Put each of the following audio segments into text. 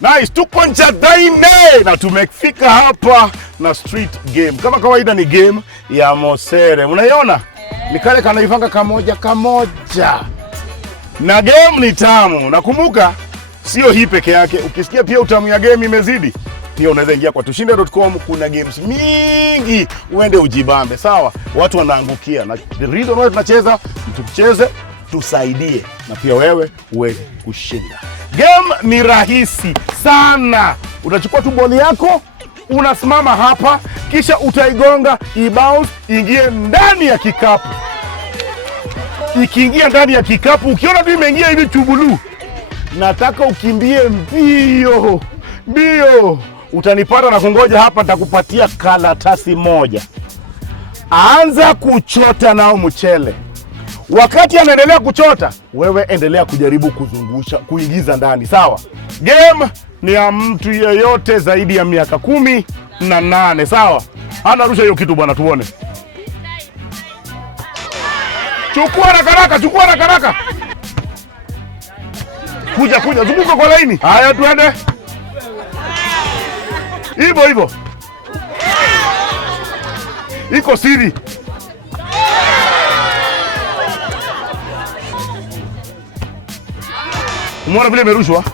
Nice, tuko Njadaine na tumefika hapa na street game. Kama kawaida ni game ya Mosere. Unaiona? Ni kale kanaivanga kamoja. Na game ni tamu. Nakumbuka sio hii peke yake. Ukisikia pia utamu ya game imezidi, pia unaweza ingia kwa tushinde.com, kuna games mingi uende ujibambe. Sawa? Watu wanaangukia. Na the reason why tunacheza, tucheze tusaidie na pia wewe uweze kushinda. Game ni rahisi sana. Utachukua tu boli yako, unasimama hapa, kisha utaigonga, i-bounce, ingie ndani ya kikapu. Ikiingia ndani ya kikapu, ukiona tu imeingia hivi chubulu, nataka ukimbie mbio. Utanipata na kungoja hapa, nitakupatia karatasi moja. Anza kuchota nao mchele. Wakati anaendelea kuchota, wewe endelea kujaribu kuzungusha, kuingiza ndani. Sawa? Game ni ya mtu yeyote zaidi ya miaka 18. Sawa? Anarusha hiyo kitu bwana, tuone. Chukua haraka. Kuja, zunguka kwa laini. Haya, tuende. Hivyo. Iko siri. Umeona vile imerushwa?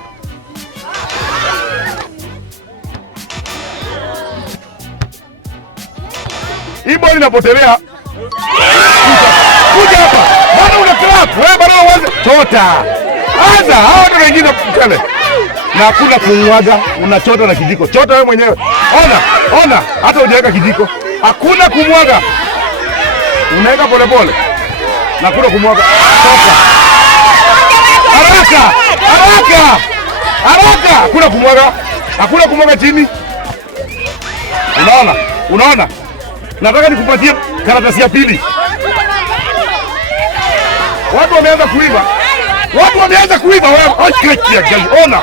Hii boli inapotelea. Kuja hapa. Bado una clap. Wewe bado uanze. Chota. Anza. Hao ndio wengine mkale. Na hakuna kumwaga, unachota na kijiko. Chota wewe mwenyewe. Ona. Hata hujaweka kijiko. Hakuna kumwaga. Unaweka pole. Na hakuna kumwaga. Toka. Haraka! Hakuna kumwaga chini. Unaona? Nataka nikupatie karatasi ya pili. Watu wameanza kuiba wewe. Ona.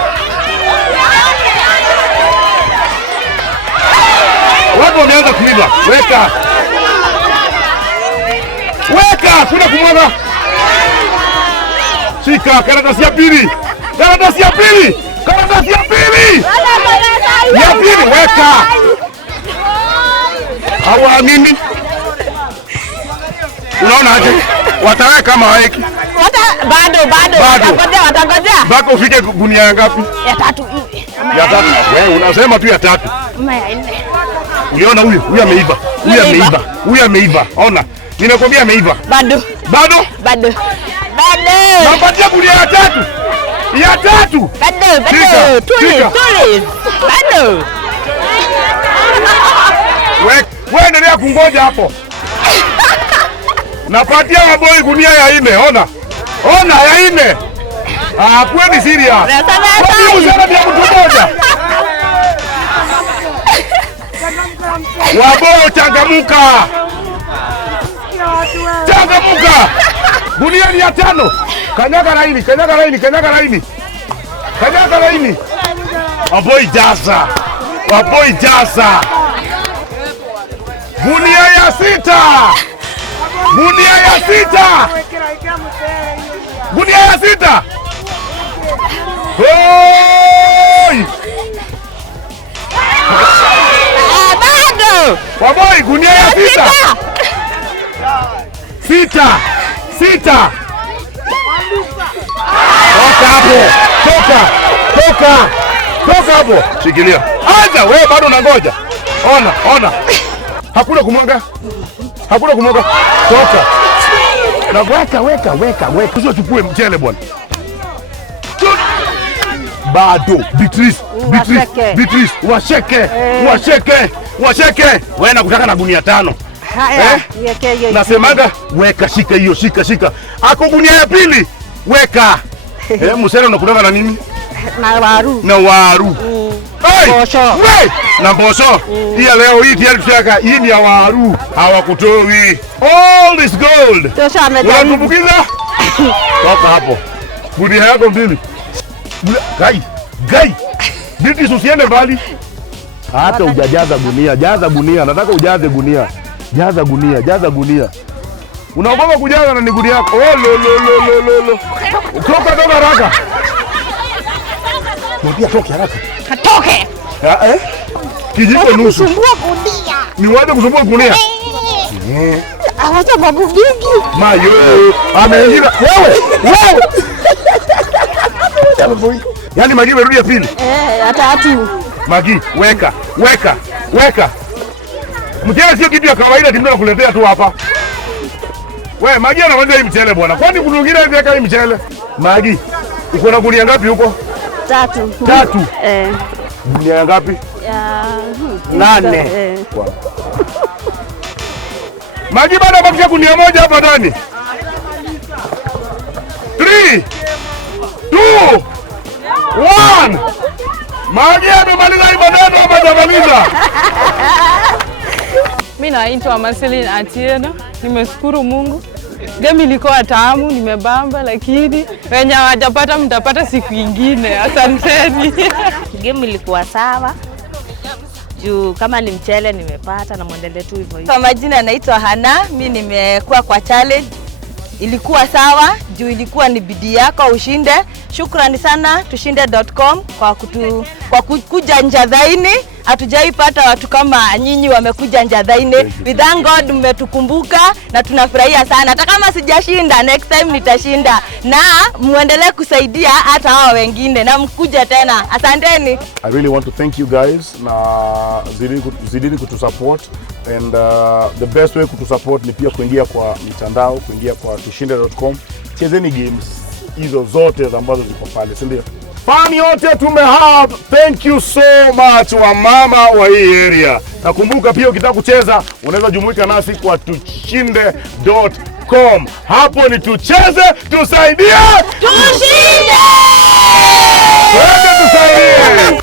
Watu wameanza kuiba. Weka, hakuna kumwaga. Shika karatasi ya pili. Ya pili, weka. Hawaamini. Unaona aje? Wataweka kama hiki. Bado. Watangoja. Bako ufike gunia ngapi? Ya 3 hivi. Ya 3. Wewe unasema tu ya 3. Ama ya 4. Uliona huyu ameiba. Ona. Ninakwambia ameiba. Bado. Nampatia gunia ya 3. Bado. Wewe endelea kungoja hapo. Napatia waboi gunia ya 4. Ona ya 4. Kwani serious. Mzana bila mtu mmoja. Waboi changamuka. Gunia ni ya 5. Kanyaga laini. Waboi jaza. Gunia ya 6. Hoi! Bado. Waboi gunia ya 6. 6. Toka hapo. Shikilia. Anza wewe, bado unangoja. Ona. Hakuna kumwaga. Toka. Na weka. Sio chukue mchele bwana. Bado. Beatrice. Washeke. Wewe nakutaka na gunia 5. Haya, nasemaga weka, shika hiyo, shika. Ako gunia ya pili, weka. Msele unakutaka na nini? Na waru. Bosho. Na bosho. Hii leo hii tayari tushaka, hii ni ya waru. Hawakutoi. All is gold. Unakumbukiza? Toka hapo. Gunia yako mbili. Gai. Bibi usiende mbali. Hata hujajaza gunia, jaza gunia. Nataka ujaze gunia. Jaza gunia. Unaogopa kujaza na ni gunia yako. Lo. Toka haraka. Mwambie atoke haraka. Atoke. Kijiko nusu. Kusumbua gunia. Ni waje kusumbua gunia? Awacha babu Gigi. Mayo, ameingia. Wewe. Yaani Magi amerudi ya pili. Ya tatu. Magi, weka. Mchele sio kitu ya kawaida timna kuletea tu hapa. Wewe Magi anaweza hii mchele bwana. Kwani kuna wengine anaweka hii mchele? Magi, uko na gunia ngapi huko? 3. Gunia ngapi? Ya 8. Magi bado amebakisha gunia moja hapa ndani. 3, 2, 1. Magi amemaliza hii maneno ama hajamaliza? Mimi naitwa Marceline Atieno. Nimeshukuru Mungu. Game ilikuwa tamu, nimebamba, lakini wenye hawajapata mtapata siku nyingine. Asanteni. Game ilikuwa sawa. Juu kama ni mchele nimepata na muendelee tu hivyo hivyo. Kwa majina naitwa Hana, mimi nimekuwa kwa challenge. Ilikuwa sawa, juu ilikuwa ni bidii yako ushinde. Shukrani sana tushinde.com kwa kuja Njadhaini. Hatujaipata watu kama nyinyi wamekuja Njadhaini. We thank God mmetukumbuka na tunafurahia sana. Hata kama sijashinda, next time nitashinda. Na muendelee kusaidia hata hao wengine na mkuja tena. Asanteni. I really want to thank you guys na zidini kutusupport and the best way kutusupport ni pia kuingia kwa mitandao, kuingia kwa tushinde.com. Chezeni games hizo zote ambazo ziko pale, si ndio? Fan yote tumehave. Thank you so much wa mama wa hii area. Nakumbuka pia ukitaka kucheza unaweza jumuika nasi kwa tushinde.com. Hapo ni tucheze, tusaidie, Tushinde! tusaidie.